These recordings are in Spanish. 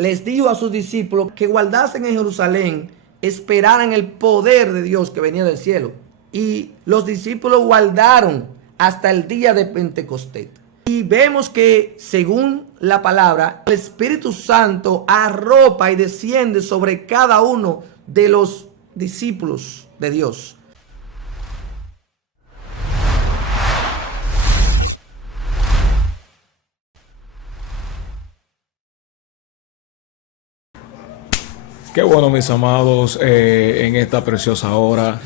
les dijo a sus discípulos que guardasen en Jerusalén, esperaran el poder de Dios que venía del cielo. Y los discípulos guardaron hasta el día de Pentecostés. Y vemos que, según la palabra, el Espíritu Santo arropa y desciende sobre cada uno de los discípulos de Dios. Qué bueno, mis amados, en esta preciosa hora,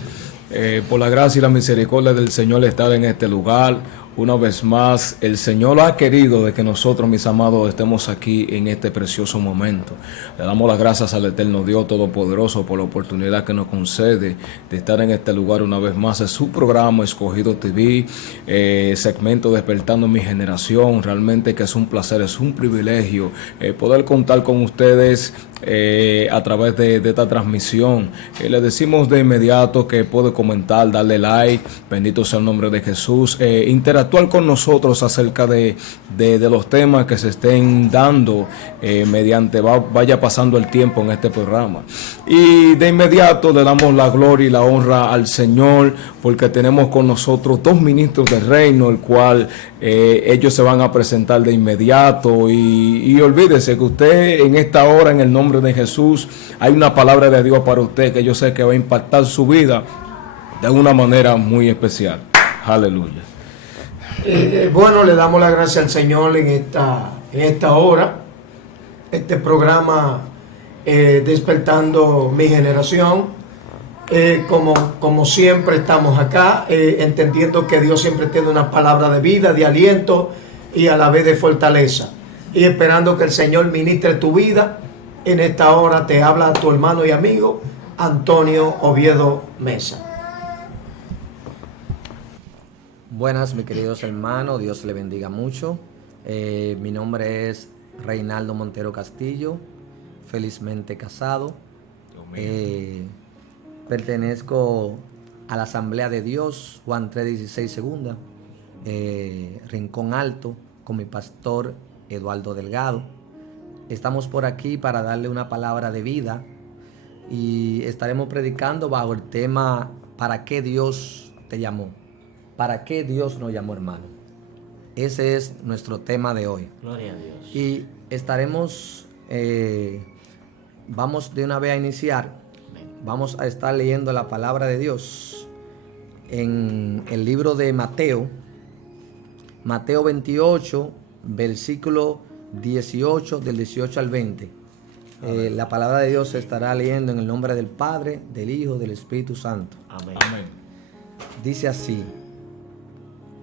por la gracia y la misericordia del Señor estar en este lugar. Una vez más, el Señor ha querido de que nosotros, mis amados, estemos aquí en este precioso momento. Le damos las gracias al eterno Dios Todopoderoso por la oportunidad que nos concede de estar en este lugar una vez más. Es su programa Escogido TV, segmento Despertando Mi Generación. Realmente que es un placer, es un privilegio poder contar con ustedes a través de esta transmisión. Le decimos de inmediato que puede comentar, darle like, bendito sea el nombre de Jesús, interactuar con nosotros acerca de los temas que se estén dando mediante vaya pasando el tiempo en este programa. Y de inmediato le damos la gloria y la honra al Señor, porque tenemos con nosotros dos ministros del reino, el cual ellos se van a presentar de inmediato. Y olvídese que usted en esta hora, en el nombre de Jesús, hay una palabra de Dios para usted que yo sé que va a impactar su vida de una manera muy especial. Aleluya. Bueno, le damos la gracia al Señor en esta hora. Este programa Despertando Mi Generación. Como siempre estamos acá, entendiendo que Dios siempre tiene una palabra de vida, de aliento y a la vez de fortaleza. Y esperando que el Señor ministre tu vida. En esta hora te habla tu hermano y amigo Antonio Oviedo Mesa. Buenas, mis queridos hermanos, Dios le bendiga mucho. Mi nombre es Reinaldo Montero Castillo, felizmente casado. Pertenezco a la Asamblea de Dios, Juan 3:16 segunda, Rincón Alto, con mi pastor Eduardo Delgado. Estamos por aquí para darle una palabra de vida y estaremos predicando bajo el tema ¿para qué Dios te llamó? ¿Para qué Dios nos llamó, hermano? Ese es nuestro tema de hoy. Gloria a Dios. Y estaremos, vamos de una vez a iniciar. Vamos a estar leyendo la palabra de Dios en el libro de Mateo 28, versículo 18, del 18 al 20. La palabra de Dios se estará leyendo en el nombre del Padre, del Hijo, del Espíritu Santo. Amén. Amén. Dice así: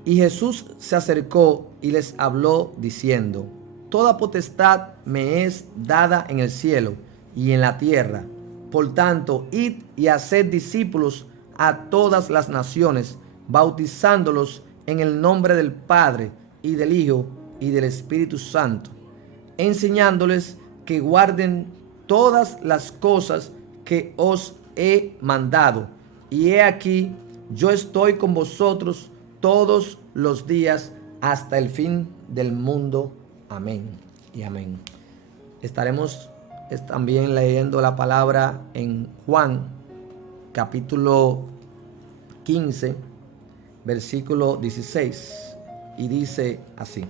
y Jesús se acercó y les habló diciendo: toda potestad me es dada en el cielo y en la tierra. Por tanto, id y haced discípulos a todas las naciones, bautizándolos en el nombre del Padre y del Hijo y del Espíritu Santo, enseñándoles que guarden todas las cosas que os he mandado. Y he aquí, yo estoy con vosotros todos los días hasta el fin del mundo. Amén y amén. Estaremos también leyendo la palabra en Juan capítulo 15, versículo 16, y dice así: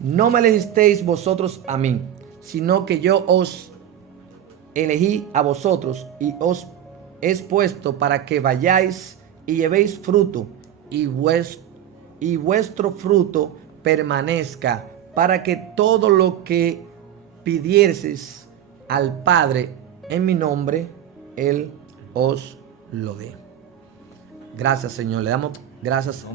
no me elegisteis vosotros a mí, sino que yo os elegí a vosotros y os he puesto para que vayáis y llevéis fruto, y vuestro fruto permanezca, para que todo lo que pidieseis al Padre en mi nombre, Él os lo dé. Gracias, Señor. Le damos gracias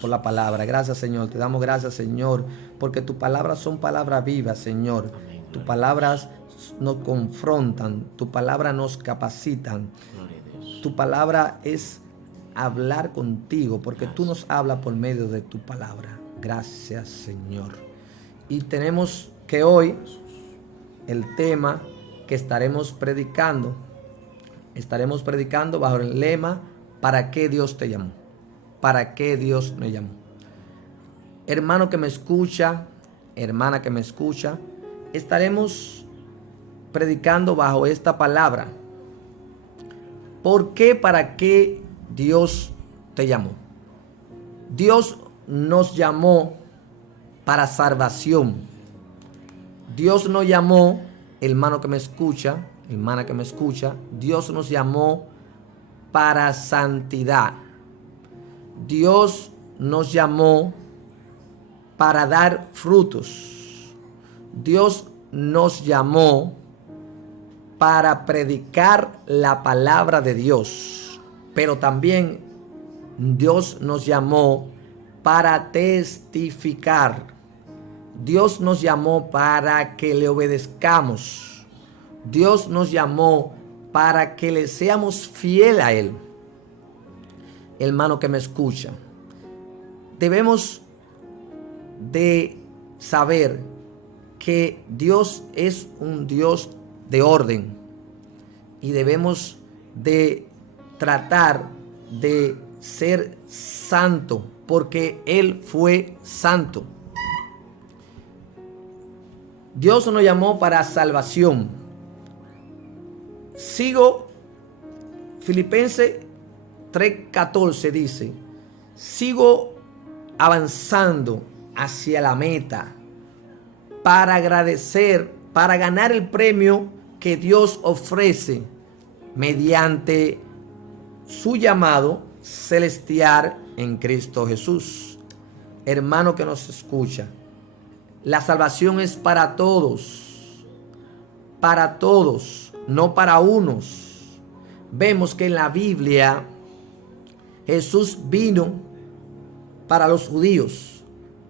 por la palabra. Gracias, Señor. Te damos gracias, Señor, porque tus palabras son palabras vivas, Señor. Tus palabras nos confrontan, tu palabra nos capacitan. Tu palabra es hablar contigo, porque tú nos hablas por medio de tu palabra. Gracias, Señor. Y tenemos que hoy el tema que estaremos predicando bajo el lema: ¿para qué Dios te llamó? ¿Para qué Dios me llamó? Hermano que me escucha, hermana que me escucha, estaremos predicando bajo esta palabra. ¿Por qué? ¿Para qué Dios te llamó? Dios nos llamó para salvación. Dios nos llamó, hermano que me escucha, hermana que me escucha, Dios nos llamó para santidad. Dios nos llamó para dar frutos. Dios nos llamó para predicar la palabra de Dios. Pero también Dios nos llamó para testificar. Dios nos llamó para que le obedezcamos. Dios nos llamó para que le seamos fiel a Él. Hermano que me escucha, debemos de saber que Dios es un Dios de orden y debemos de tratar de ser santo porque Él fue santo. Dios nos llamó para salvación. Sigo, Filipenses 3:14 dice, sigo avanzando hacia la meta para agradecer, para ganar el premio que Dios ofrece mediante su llamado celestial en Cristo Jesús. Hermano que nos escucha, la salvación es para todos, no para unos. Vemos que en la Biblia Jesús vino para los judíos,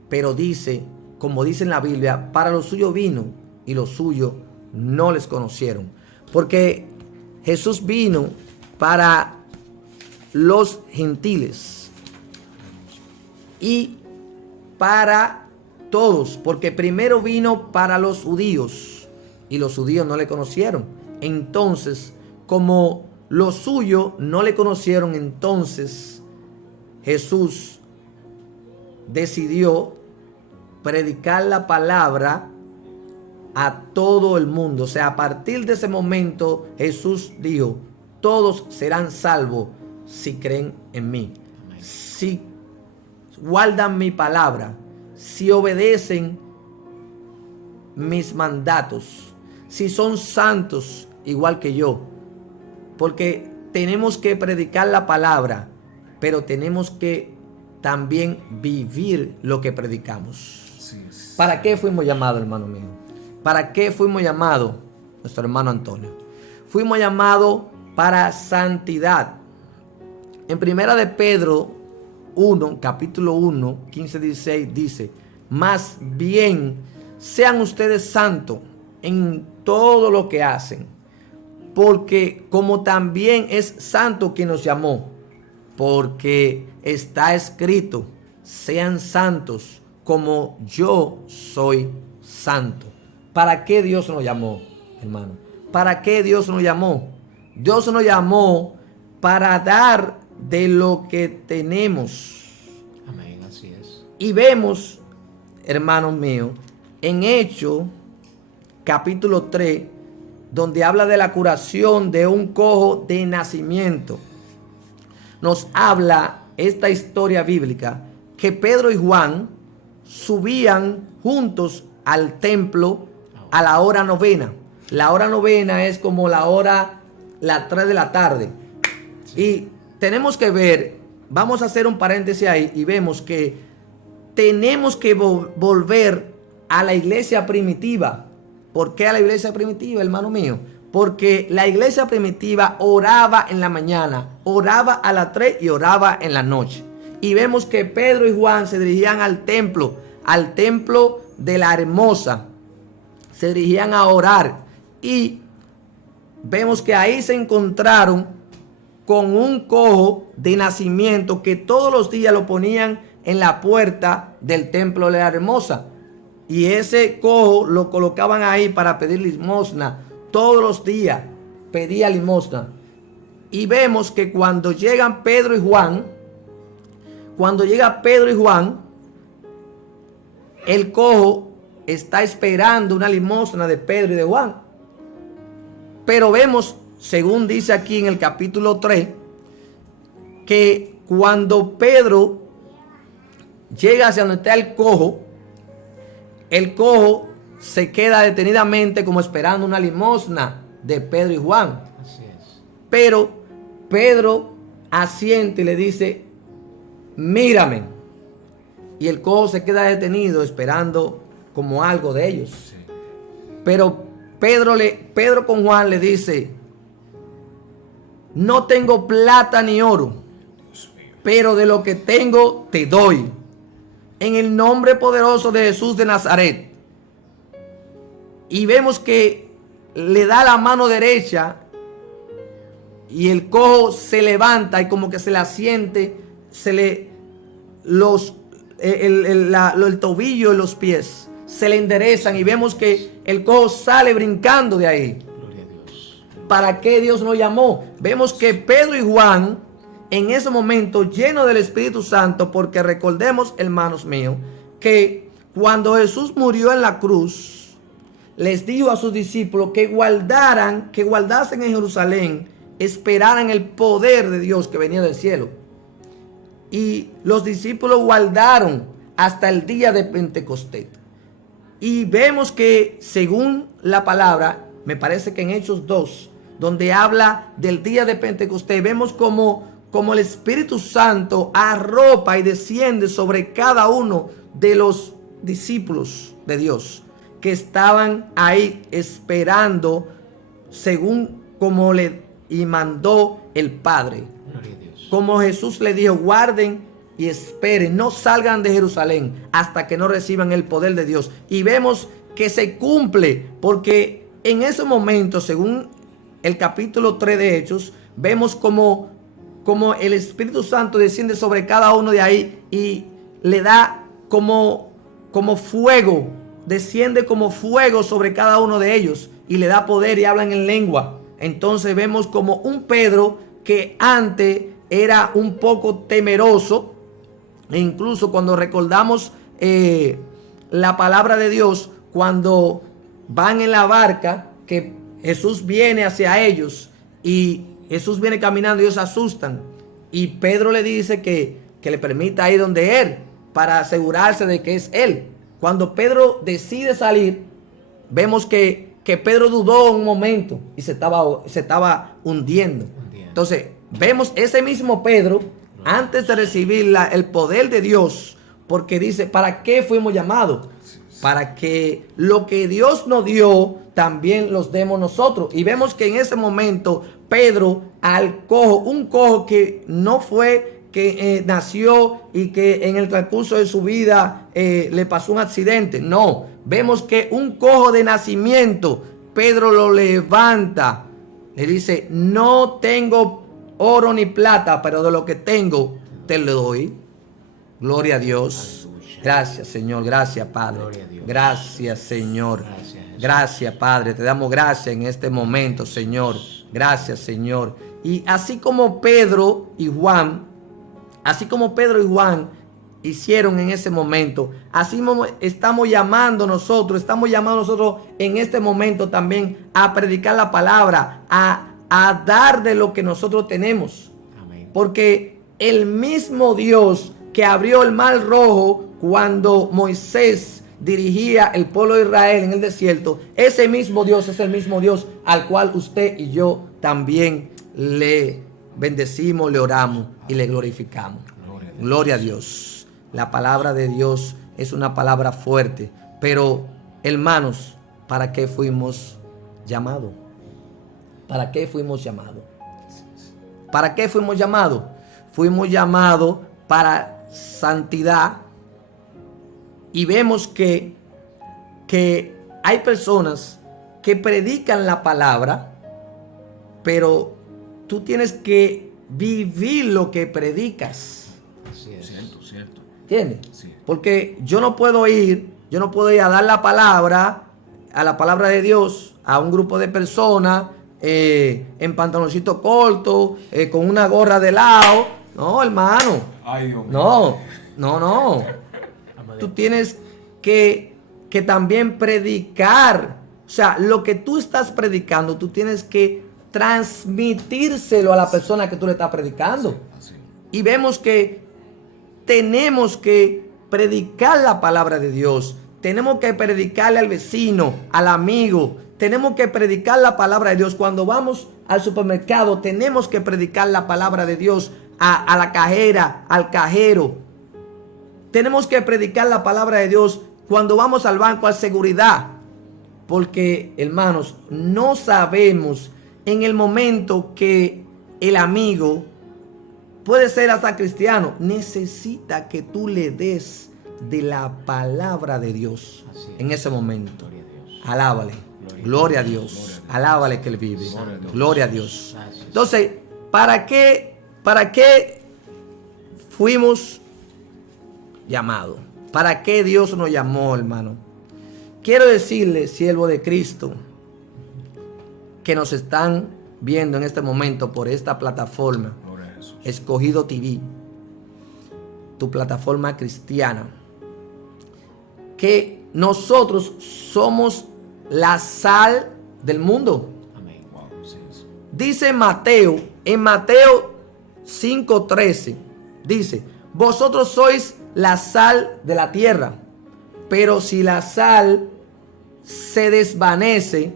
pero dice, como dice en la Biblia, para los suyos vino y los suyos no les conocieron. Porque Jesús vino para los gentiles y para todos, porque primero vino para los judíos y los judíos no le conocieron. Entonces, como los suyos no le conocieron, entonces Jesús decidió predicar la palabra a todo el mundo. O sea, a partir de ese momento Jesús dijo, todos serán salvos si creen en mí, si guardan mi palabra, si obedecen mis mandatos, si son santos igual que yo. Porque tenemos que predicar la palabra, pero tenemos que también vivir lo que predicamos. Sí. ¿Para qué fuimos llamados, hermano mío? ¿Para qué fuimos llamados, nuestro hermano Antonio? Fuimos llamados para santidad. En primera de Pedro 1, capítulo 1, 15-16 dice, más bien sean ustedes santos en todo lo que hacen, porque como también es santo quien nos llamó, porque está escrito, sean santos como yo soy santo. ¿Para qué Dios nos llamó, hermano? ¿Para qué Dios nos llamó? Dios nos llamó para dar de lo que tenemos. Amén, así es. Y vemos, hermanos míos, en Hechos, capítulo 3, donde habla de la curación de un cojo de nacimiento. Nos habla esta historia bíblica que Pedro y Juan subían juntos al templo a la hora novena. La hora novena es como las 3 de la tarde. Sí. Y tenemos que ver, vamos a hacer un paréntesis ahí y vemos que tenemos que volver a la iglesia primitiva. ¿Por qué a la iglesia primitiva, hermano mío? Porque la iglesia primitiva oraba en la mañana, oraba a las 3 y oraba en la noche. Y vemos que Pedro y Juan se dirigían al templo de la Hermosa. Se dirigían a orar. Y vemos que ahí se encontraron con un cojo de nacimiento que todos los días lo ponían en la puerta del templo de la Hermosa. Y ese cojo lo colocaban ahí para pedir limosna. Todos los días pedía limosna. Y vemos que cuando llegan Pedro y Juan, el cojo está esperando una limosna de Pedro y de Juan. Pero vemos, según dice aquí en el capítulo 3, que cuando Pedro llega hacia donde está el cojo se queda detenidamente como esperando una limosna de Pedro y Juan. Así es. Pero Pedro asiente y le dice, mírame. Y el cojo se queda detenido esperando como algo de ellos. Sí. Pero Pedro con Juan le dice, no tengo plata ni oro, pero de lo que tengo te doy. En el nombre poderoso de Jesús de Nazaret. Y vemos que le da la mano derecha y el cojo se levanta y como que se le asiente, el tobillo y los pies se le enderezan y vemos que el cojo sale brincando de ahí. Gloria a Dios. ¿Para qué Dios nos llamó? Vemos que Pedro y Juan en ese momento llenos del Espíritu Santo, porque recordemos, hermanos míos, que cuando Jesús murió en la cruz, les dijo a sus discípulos que guardasen en Jerusalén, esperaran el poder de Dios que venía del cielo. Y los discípulos guardaron hasta el día de Pentecostés. Y vemos que según la palabra, me parece que en Hechos 2, donde habla del día de Pentecostés, vemos como el Espíritu Santo arropa y desciende sobre cada uno de los discípulos de Dios que estaban ahí esperando según como le mandó el Padre. Gloria a Dios. Como Jesús le dijo, guarden y esperen, no salgan de Jerusalén hasta que no reciban el poder de Dios. Y vemos que se cumple, porque en ese momento, según el capítulo 3 de Hechos, vemos como el Espíritu Santo desciende sobre cada uno de ahí y le da como fuego, desciende como fuego sobre cada uno de ellos y le da poder y hablan en lengua. Entonces vemos como un Pedro que antes era un poco temeroso, e incluso cuando recordamos la palabra de Dios, cuando van en la barca, que Jesús viene hacia ellos y Jesús viene caminando y ellos se asustan. Y Pedro le dice que le permita ir donde él para asegurarse de que es él. Cuando Pedro decide salir, vemos que Pedro dudó un momento y se estaba hundiendo. Entonces, vemos ese mismo Pedro antes de recibir el poder de Dios, porque dice, ¿para qué fuimos llamados? Para que lo que Dios nos dio también los demos nosotros. Y vemos que en ese momento Pedro al cojo, un cojo que no fue que nació y que en el transcurso de su vida le pasó un accidente. No, vemos que un cojo de nacimiento, Pedro lo levanta. Le dice, no tengo oro ni plata, pero de lo que tengo te lo doy. Gloria a Dios. Gracias, Señor. Gracias, Padre. Gracias, Señor. Gracias, Padre. Te damos gracias en este momento, Señor. Gracias, Señor. Y así como Pedro y Juan hicieron en ese momento, así estamos llamando nosotros en este momento también a predicar la palabra, a dar de lo que nosotros tenemos. Amén. Porque el mismo Dios que abrió el mar rojo cuando Moisés dirigía el pueblo de Israel en el desierto, ese mismo Dios es el mismo Dios al cual usted y yo también le bendecimos, le oramos y le glorificamos. Gloria a Dios. La palabra de Dios es una palabra fuerte, pero hermanos, ¿para qué fuimos llamados? ¿Para qué fuimos llamados? ¿Para qué fuimos llamados? Fuimos llamados para santidad. Y vemos que hay personas que predican la palabra, pero tú tienes que vivir lo que predicas. Así es. Cierto. ¿Entiendes? Sí. Porque yo no puedo ir a dar la palabra de Dios a un grupo de personas en pantaloncito corto, con una gorra de lado. No, hermano. Ay, Dios mío. No. Tú tienes que que también predicar. O sea, lo que tú estás predicando, tú tienes que transmitírselo a la persona que tú le estás predicando. Y vemos que tenemos que predicar la palabra de Dios. Tenemos que predicarle al vecino, al amigo. Tenemos que predicar la palabra de Dios. Cuando vamos al supermercado, tenemos que predicar la palabra de Dios a la cajera, al cajero. Tenemos que predicar la palabra de Dios cuando vamos al banco, a seguridad. Porque, hermanos, no sabemos en el momento que el amigo puede ser hasta cristiano. Necesita que tú le des de la palabra de Dios en ese momento. Alábale. Gloria a Dios. Alábale que Él vive. Gloria a Dios. Entonces, ¿para qué fuimos llamados? ¿Para qué Dios nos llamó, hermano? Quiero decirle, siervo de Cristo, que nos están viendo en este momento por esta plataforma, Escogido TV, tu plataforma cristiana, que nosotros somos la sal del mundo. Dice Mateo, en Mateo 5:13, dice: vosotros sois la sal de la tierra, pero si la sal se desvanece,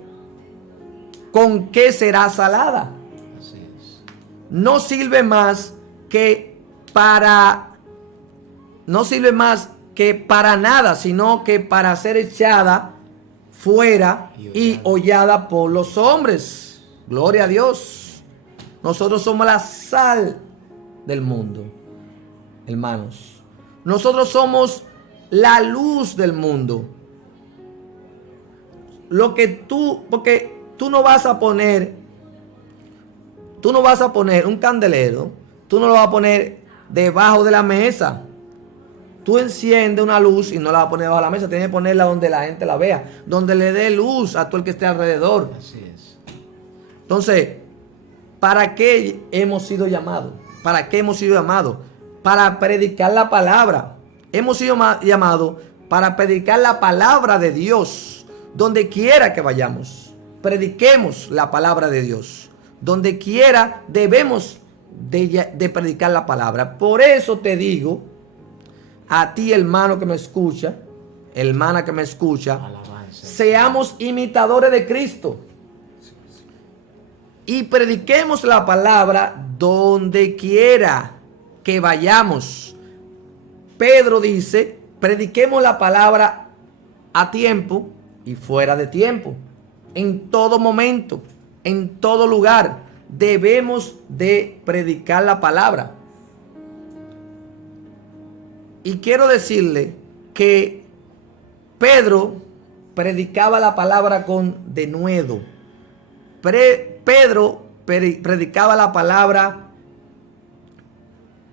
¿con qué será salada? No sirve más que para nada, sino que para ser echada fuera y hollada por los hombres. Gloria a Dios. Nosotros somos la sal del mundo, hermanos. Nosotros somos la luz del mundo. Porque tú no vas a poner un candelero, tú no lo vas a poner debajo de la mesa. Tú enciendes una luz y no la vas a poner debajo de la mesa, tienes que ponerla donde la gente la vea, donde le dé luz a todo el que esté alrededor. Así es. Entonces, ¿para qué hemos sido llamados? ¿Para qué hemos sido llamados? Para predicar la palabra. Hemos sido llamados para predicar la palabra de Dios. Donde quiera que vayamos, prediquemos la palabra de Dios. Donde quiera debemos de predicar la palabra. Por eso te digo, a ti, hermano que me escucha, hermana que me escucha, alabanza, seamos imitadores de Cristo. Y prediquemos la palabra donde quiera que vayamos. Pedro dice, prediquemos la palabra a tiempo y fuera de tiempo. En todo momento, en todo lugar, debemos de predicar la palabra. Y quiero decirle que Pedro predicaba la palabra con denuedo. Pedro predicaba la palabra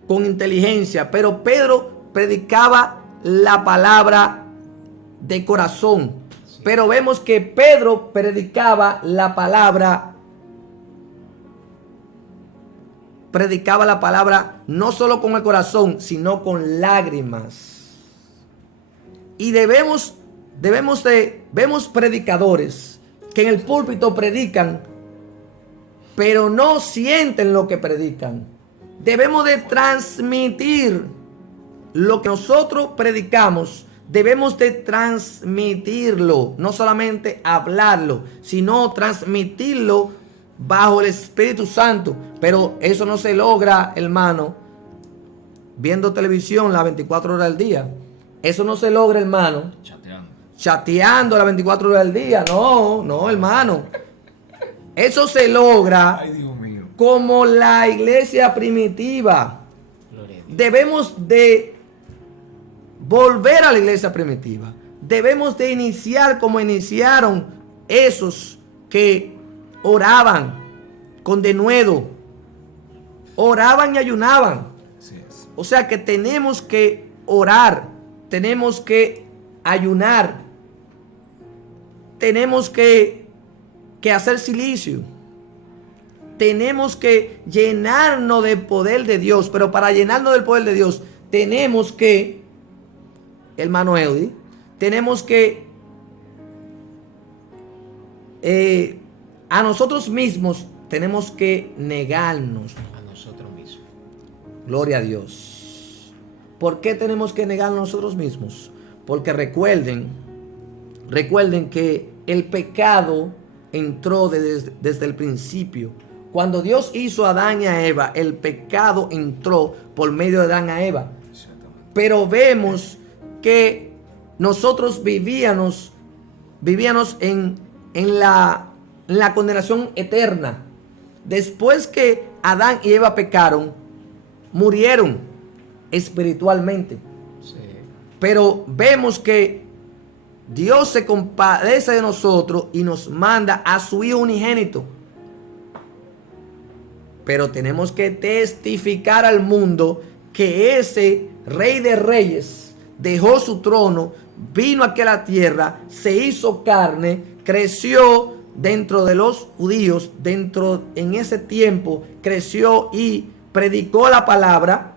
con inteligencia, pero Pedro predicaba la palabra de corazón. Pero vemos que Pedro predicaba la palabra no solo con el corazón, sino con lágrimas. Y vemos predicadores que en el púlpito predican, pero no sienten lo que predican. Debemos de transmitir lo que nosotros predicamos. Debemos de transmitirlo, no solamente hablarlo, sino transmitirlo bajo el Espíritu Santo. Pero eso no se logra, hermano, viendo televisión las 24 horas del día. Eso no se logra, hermano, chateando las 24 horas del día. No, hermano. Eso se logra como la iglesia primitiva. Debemos de volver a la iglesia primitiva. Debemos de iniciar como iniciaron esos que oraban con denuedo, oraban y ayunaban. O sea que tenemos que orar, tenemos que ayunar, tenemos que hacer silicio, tenemos que llenarnos del poder de Dios. Pero para llenarnos del poder de Dios tenemos que, hermano Eudi, tenemos que a nosotros mismos tenemos que negarnos. A nosotros mismos. Gloria a Dios. ¿Por qué tenemos que negarnos a nosotros mismos? Porque recuerden que el pecado entró desde el principio. Cuando Dios hizo a Adán y a Eva, el pecado entró por medio de Adán a Eva. Pero vemos que nosotros vivíamos en la condenación eterna. Después que Adán y Eva pecaron, murieron espiritualmente. Sí. Pero vemos que Dios se compadece de nosotros y nos manda a su Hijo unigénito. Pero tenemos que testificar al mundo que ese Rey de Reyes dejó su trono, vino aquí a la tierra, se hizo carne, creció dentro de los judíos, en ese tiempo creció y predicó la palabra,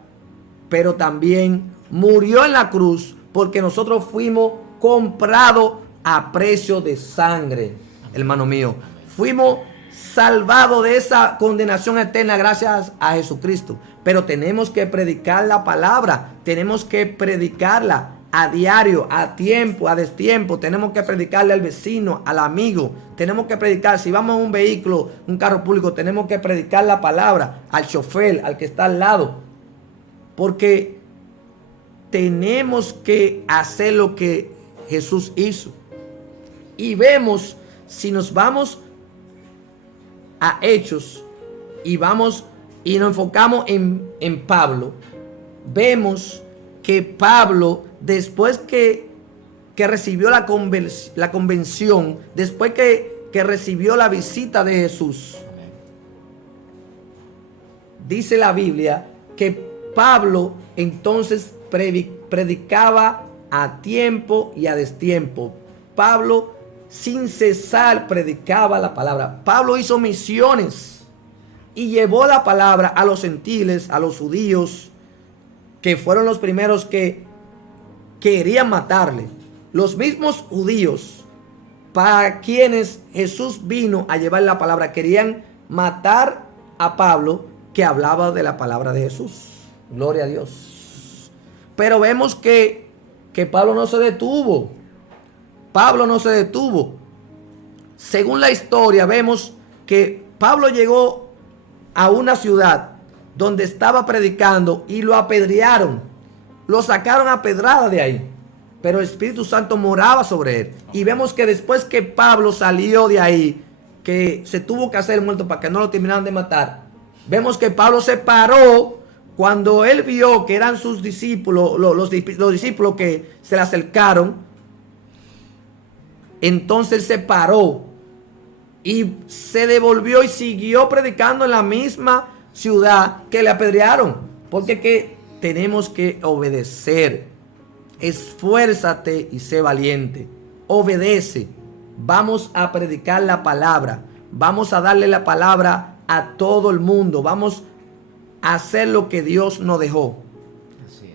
pero también murió en la cruz porque nosotros fuimos comprados a precio de sangre, hermano mío. Fuimos salvados de esa condenación eterna gracias a Jesucristo. Pero tenemos que predicar la palabra, tenemos que predicarla a diario, a tiempo, a destiempo. Tenemos que predicarle al vecino, al amigo. Tenemos que predicar, si vamos en un vehículo, un carro público, tenemos que predicar la palabra al chofer, al que está al lado. Porque tenemos que hacer lo que Jesús hizo. Y vemos, si nos vamos a Hechos y nos enfocamos en Pablo, vemos que Pablo, después que recibió la convención, después que recibió la visita de Jesús, dice la Biblia que Pablo entonces predicaba a tiempo y a destiempo. Pablo sin cesar predicaba la palabra. Pablo hizo misiones y llevó la palabra a los gentiles, a los judíos, que fueron los primeros que querían matarle. Los mismos judíos para quienes Jesús vino a llevar la palabra querían matar a Pablo, que hablaba de la palabra de Jesús. Gloria a Dios. Pero vemos que Pablo no se detuvo. Pablo no se detuvo. Según la historia, vemos que Pablo llegó a una ciudad donde estaba predicando y lo apedrearon. Lo sacaron a pedrada de ahí. Pero el Espíritu Santo moraba sobre él. Y vemos que después que Pablo salió de ahí, que se tuvo que hacer muerto para que no lo terminaran de matar, vemos que Pablo se paró cuando él vio que eran sus discípulos, los discípulos que se le acercaron. Entonces se paró y se devolvió y siguió predicando en la misma ciudad que le apedrearon. Porque tenemos que obedecer. Esfuérzate y sé valiente. Obedece. Vamos a predicar la palabra. Vamos a darle la palabra a todo el mundo. Vamos a hacer lo que Dios nos dejó.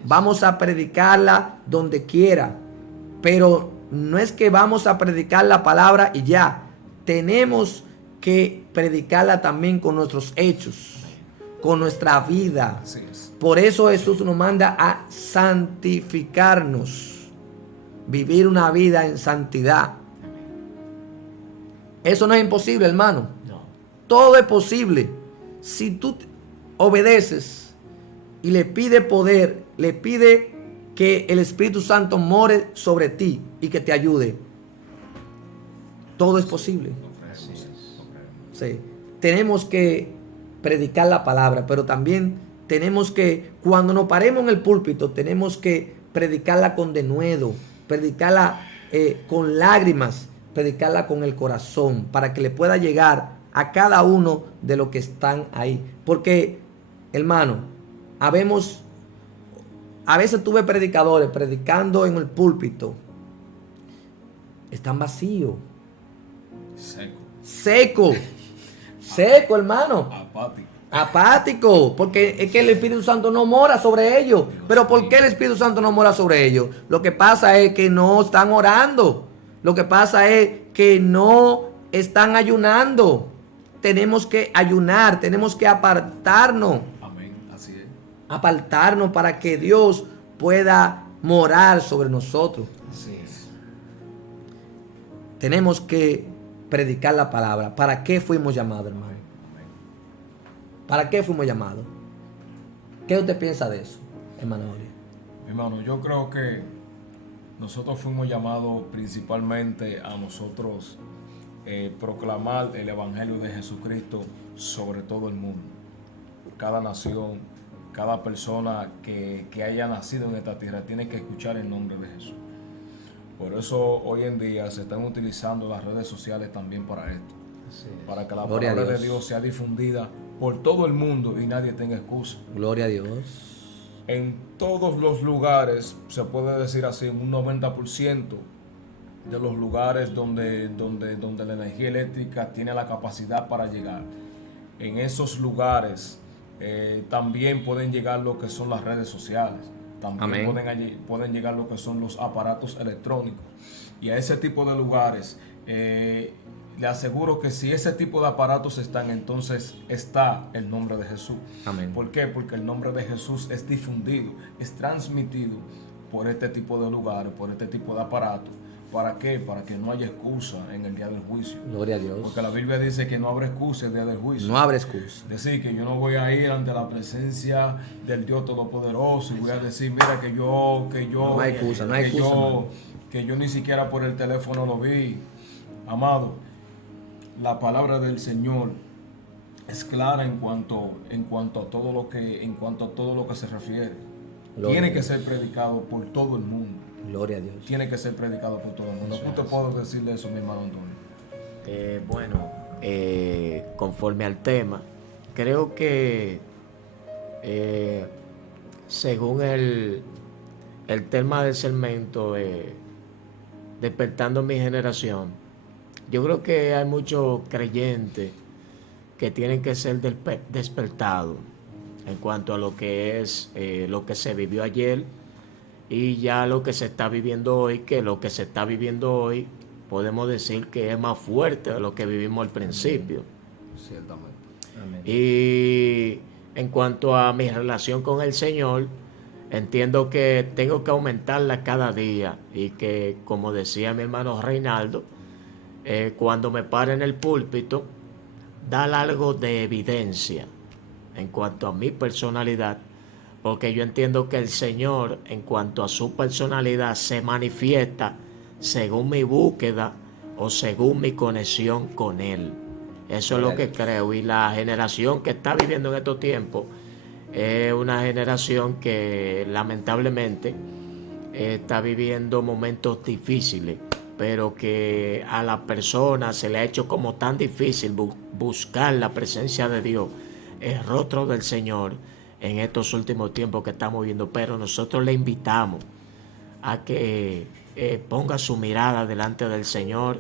Vamos a predicarla donde quiera. Pero no es que vamos a predicar la palabra y ya. Tenemos que predicarla también con nuestros hechos, con nuestra vida. Por eso Jesús nos manda a santificarnos, vivir una vida en santidad. Eso no es imposible, hermano. No. Todo es posible. Si tú obedeces y le pide poder, le pide que el Espíritu Santo more sobre ti y que te ayude, todo es posible. Sí. Tenemos que predicar la palabra, pero también tenemos que, cuando nos paremos en el púlpito, tenemos que predicarla con denuedo, predicarla con lágrimas, predicarla con el corazón, para que le pueda llegar a cada uno de los que están ahí. Porque, hermano, a veces tuve predicadores predicando en el púlpito, están vacíos, seco, hermano, apático, porque es que el Espíritu Santo no mora sobre ellos. Pero ¿por qué el Espíritu Santo no mora sobre ellos? Lo que pasa es que no están orando. Lo que pasa es que no están ayunando. Tenemos que ayunar, tenemos que apartarnos. Amén. Así es. Apartarnos para que Dios pueda morar sobre nosotros. Así es. Tenemos que predicar la palabra. ¿Para qué fuimos llamados, hermano? Amén. ¿Para qué fuimos llamados? ¿Qué usted piensa de eso, hermano Jorge? Hermano, yo creo que nosotros fuimos llamados principalmente a nosotros proclamar el Evangelio de Jesucristo sobre todo el mundo. Cada nación, cada persona que haya nacido en esta tierra tiene que escuchar el nombre de Jesús. Por eso hoy en día se están utilizando las redes sociales también para esto. Para que la Gloria a palabra de Dios. Dios sea difundida por todo el mundo y nadie tenga excusa. Gloria a Dios. En todos los lugares, se puede decir así, un 90% de los lugares donde la energía eléctrica tiene la capacidad para llegar. En esos lugares también pueden llegar lo que son las redes sociales. También pueden llegar lo que son los aparatos electrónicos. Y a ese tipo de lugares, le aseguro que si ese tipo de aparatos están, entonces está el nombre de Jesús. Amén. ¿Por qué? Porque el nombre de Jesús es difundido, es transmitido por este tipo de lugares, por este tipo de aparatos. ¿Para qué? Para que no haya excusa en el día del juicio. Gloria a Dios. Porque la Biblia dice que no habrá excusa el día del juicio. No habrá excusa. Decir que yo no voy a ir ante la presencia del Dios Todopoderoso y voy a decir, mira que yo No hay excusa, no hay excusa, hermano. que yo ni siquiera por el teléfono lo vi. Amado, la palabra del Señor es clara en cuanto a todo lo que se refiere. Gloria Tiene a que Dios. ser predicado por todo el mundo. Gloria a Dios. Tiene que ser predicado por todo el mundo. ¿Cómo te puedo decirle eso, mi hermano Antonio? Bueno, conforme al tema, creo que según el tema del segmento, despertando mi generación, yo creo que hay muchos creyentes que tienen que ser despertados en cuanto a lo que es lo que se vivió ayer y ya lo que se está viviendo hoy, que lo que se está viviendo hoy podemos decir que es más fuerte de lo que vivimos al principio. Ciertamente. Amén. Y en cuanto a mi relación con el Señor, entiendo que tengo que aumentarla cada día y que, como decía mi hermano Reinaldo, cuando me pare en el púlpito, dar algo de evidencia en cuanto a mi personalidad, porque yo entiendo que el Señor, en cuanto a su personalidad, se manifiesta según mi búsqueda o según mi conexión con Él. Eso es lo que creo. Y la generación que está viviendo en estos tiempos es una generación que lamentablemente está viviendo momentos difíciles, pero que a la persona se le ha hecho como tan difícil buscar la presencia de Dios, el rostro del Señor en estos últimos tiempos que estamos viviendo. Pero nosotros le invitamos a que ponga su mirada delante del Señor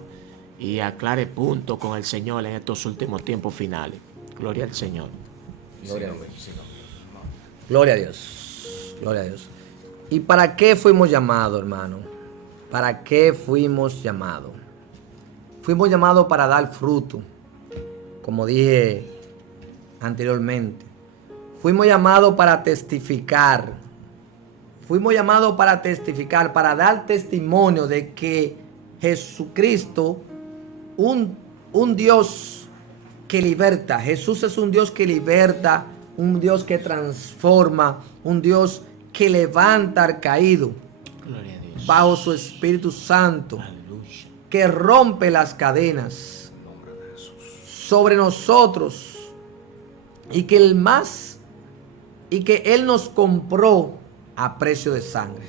y aclare punto con el Señor en estos últimos tiempos finales. Gloria al Señor. Gloria a Dios. Gloria a Dios. Gloria a Dios. ¿Y para qué fuimos llamados, hermano? ¿Para qué fuimos llamados? Fuimos llamados para dar fruto, como dije anteriormente. Fuimos llamados para testificar. Fuimos llamados para testificar, para dar testimonio de que Jesucristo, un Dios que liberta. Jesús es un Dios que liberta, un Dios que transforma, un Dios que levanta al caído Gloria a Dios. bajo su Espíritu Santo, Aleluya. que rompe las cadenas sobre nosotros y que Él nos compró a precio de sangre.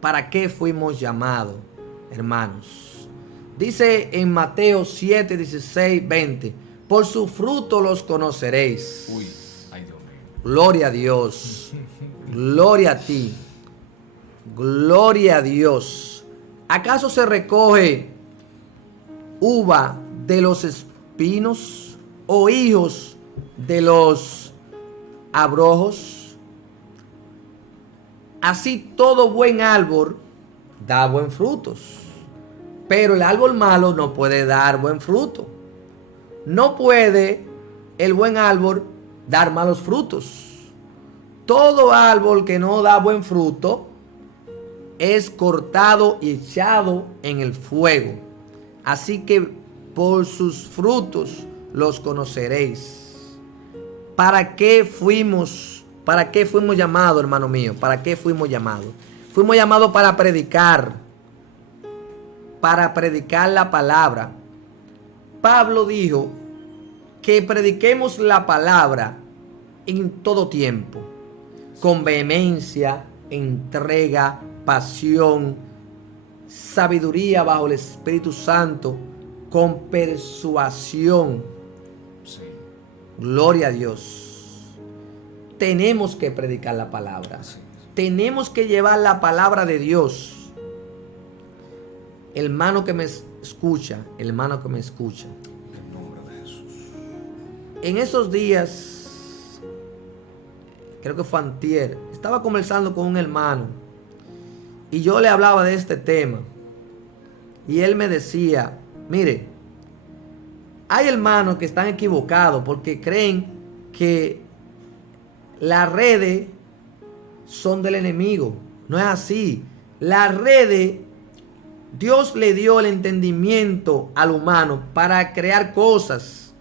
¿Para qué fuimos llamados, hermanos? Dice en Mateo 7, 16, 20: por su fruto los conoceréis. Uy, ay Dios mío. Gloria a Dios. Gloria a ti. Gloria a Dios. ¿Acaso se recoge uva de los espinos o hijos de los abrojos? Así todo buen árbol da buen frutos, pero el que no produce buen fruto es cortado y echado fuera. Gloria a Dios. Gloria a Dios. Y para qué fuimos llamados, hermano. Para dar testimonio de que Jesucristo es Pero el árbol malo no puede dar buen fruto. No puede el buen árbol dar malos frutos. Todo árbol que no da buen fruto es cortado y echado en el fuego. Así que por sus frutos los conoceréis. ¿Para qué fuimos llamados, hermano mío? ¿Para qué fuimos llamados? Fuimos llamados para predicar la palabra. Pablo dijo que prediquemos la palabra en todo tiempo, con vehemencia, entrega, pasión, sabiduría bajo el Espíritu Santo, con persuasión. Sí. Gloria a Dios. Tenemos que predicar la palabra. Sí. Tenemos que llevar la palabra de Dios. Hermano que me escucha, hermano que me escucha. En el nombre de Jesús. En esos días, creo que fue antier, estaba conversando con un hermano y yo le hablaba de este tema. Y él me decía, mire, hay hermanos que están equivocados porque creen que las redes son del enemigo. No es así. Las redes, Dios le dio el entendimiento al humano para crear cosas.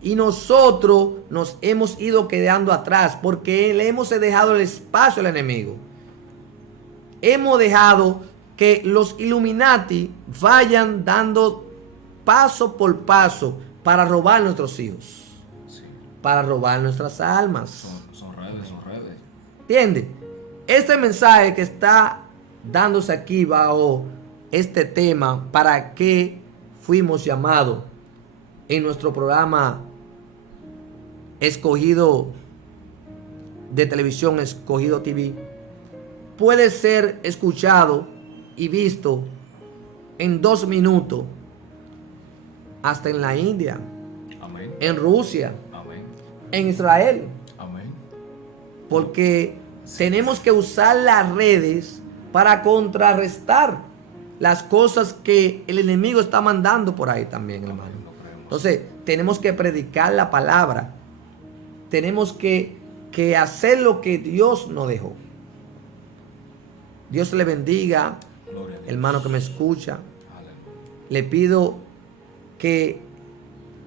Y nosotros nos hemos ido quedando atrás porque le hemos dejado el espacio al enemigo. Hemos dejado que los Illuminati vayan dando paso por paso para robar nuestros hijos, Sí. para robar nuestras almas. Son redes, son redes. ¿Entiende? Este mensaje que está dándose aquí bajo este tema, ¿para qué fuimos llamados? En nuestro programa Escogido de televisión, Escogido TV, puede ser escuchado y visto en 2 minutos, hasta en la India, Amén. en Rusia, Amén. en Israel, Amén. porque tenemos que usar las redes para contrarrestar las cosas que el enemigo está mandando por ahí también, hermano. Entonces, tenemos que predicar la palabra. Tenemos que hacer lo que Dios nos dejó. Dios le bendiga, Gloria a Dios. hermano que me escucha. Aleluya. Le pido que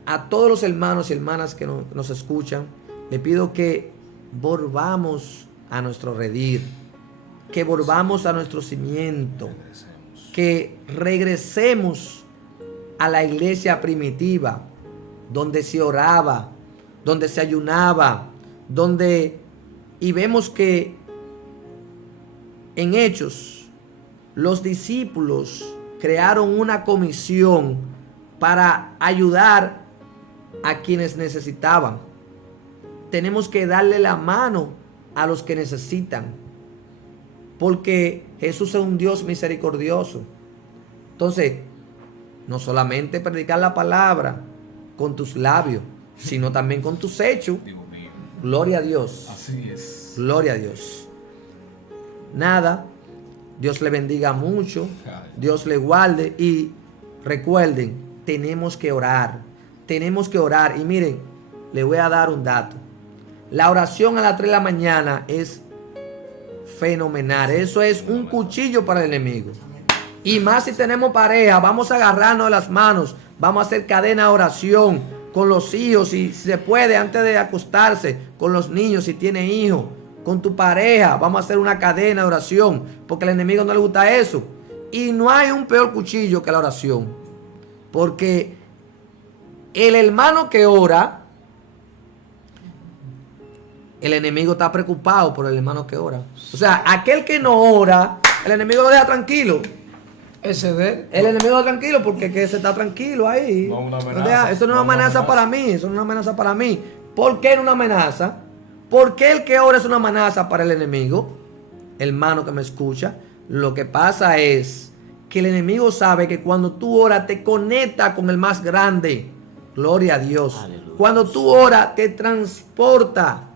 a todos los hermanos y hermanas que nos escuchan, le pido que volvamos a nuestro redil, que volvamos a nuestro cimiento, Regresemos. que regresemos a la iglesia primitiva, donde se oraba, donde se ayunaba, y vemos que en Hechos los discípulos crearon una comisión para ayudar a quienes necesitaban. Tenemos que darle la mano a los que necesitan, porque Jesús es un Dios misericordioso. Entonces, no solamente predicar la palabra con tus labios, sino también con tus hechos. Dios mío. Gloria a Dios. Así es. Gloria a Dios. Nada, Dios le bendiga mucho, Dios le guarde y recuerden, tenemos que orar. Y miren, le voy a dar un dato. La oración a las 3 de la mañana es fenomenal. Eso es un cuchillo para el enemigo. Y más si tenemos pareja, vamos a agarrarnos de las manos, vamos a hacer cadena de oración con los hijos, si se puede, antes de acostarse, con los niños, si tiene hijos, con tu pareja, vamos a hacer una cadena de oración, porque al enemigo no le gusta eso. Y no hay un peor cuchillo que la oración, porque el hermano que ora, el enemigo está preocupado por el hermano que ora. O sea, aquel que no ora, el enemigo lo deja tranquilo. SD. El enemigo está tranquilo porque que se está tranquilo ahí. No una amenaza. Eso no es una amenaza para mí. Eso no es una amenaza para mí. ¿Por qué no una amenaza? ¿Por qué el que ora es una amenaza para el enemigo? Hermano que me escucha, lo que pasa es que el enemigo sabe que cuando tú oras te conecta con el más grande. Gloria a Dios. Aleluya. Cuando tú oras te transporta.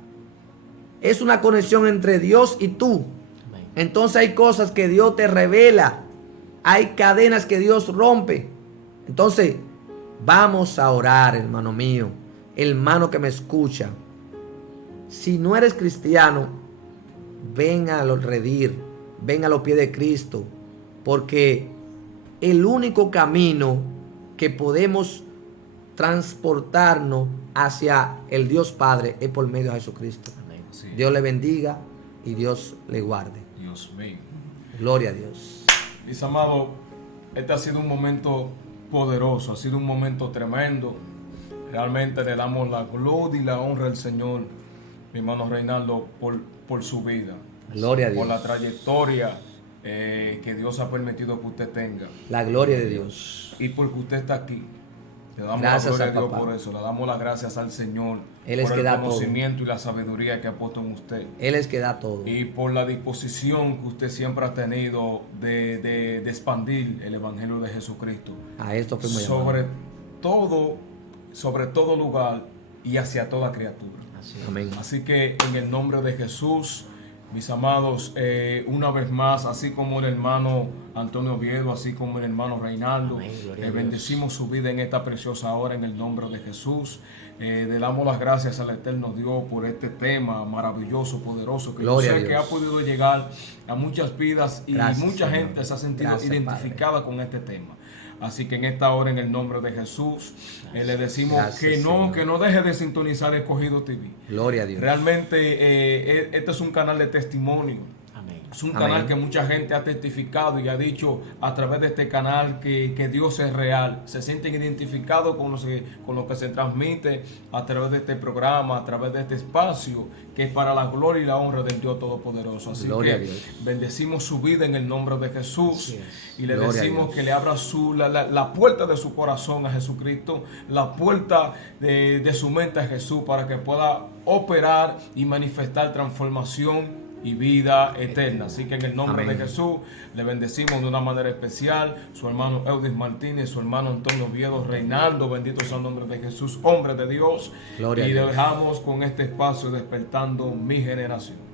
Es una conexión entre Dios y tú. Amén. Entonces hay cosas que Dios te revela. hay cadenas que Dios rompe. Entonces, vamos a orar, hermano mío, hermano que me escucha. Si no eres cristiano, ven a los redir, ven a los pies de Cristo, porque el único camino que podemos transportarnos hacia el Dios Padre es por medio de Jesucristo. Amén. Sí. Dios le bendiga y Dios le guarde. Dios mío. Gloria a Dios. Mis amados, este ha sido un momento poderoso, ha sido un momento tremendo. Realmente le damos la gloria y la honra al Señor, mi hermano Reinaldo, por su vida. Gloria a Dios. Por la trayectoria que Dios ha permitido que usted tenga. La gloria de Dios. Y porque usted está aquí. Le damos Gracias la gloria al a Dios papá. por eso. Le damos las gracias al Señor Él es por que el da todo. conocimiento y la sabiduría que ha puesto en usted. Él es que da todo. Y por la disposición que usted siempre ha tenido de expandir el Evangelio de Jesucristo. A esto fuimos llamados. sobre todo lugar y hacia toda criatura. Amén. Así que en el nombre de Jesús, mis amados, una vez más, así como el hermano Antonio Oviedo, así como el hermano Reinaldo, Amén, gloria a Dios. bendecimos su vida en esta preciosa hora en el nombre de Jesús. Le damos las gracias al eterno Dios por este tema maravilloso, poderoso, que Gloria yo a sé Dios. que ha podido llegar a muchas vidas y Gracias, mucha Señor. gente se ha sentido Gracias, identificada con este tema. Así que en esta hora, en el nombre de Jesús, le decimos Gracias, que Señor. no deje de sintonizar Escogido TV. Gloria a Dios. Realmente este es un canal de testimonio. Amén. Es un Amén. canal que mucha gente ha testificado y ha dicho a través de este canal que Dios es real. Se sienten identificados con lo que se transmite a través de este programa, a través de este espacio, que es para la gloria y la honra del Dios Todopoderoso. Así Gloria a que Dios. bendecimos su vida en el nombre de Jesús. Así es. Y le Gloria a decimos Dios. que le abra la puerta de su corazón a Jesucristo, la puerta de su mente a Jesús, para que pueda operar y manifestar transformación y vida eterna. Así que en el nombre Amén. de Jesús le bendecimos de una manera especial. Su hermano Eudis Martínez, su hermano Antonio Oviedo, Reinaldo, bendito sea el nombre de Jesús, hombre de Dios. Gloria a Y Dios. dejamos con este espacio despertando mi generación.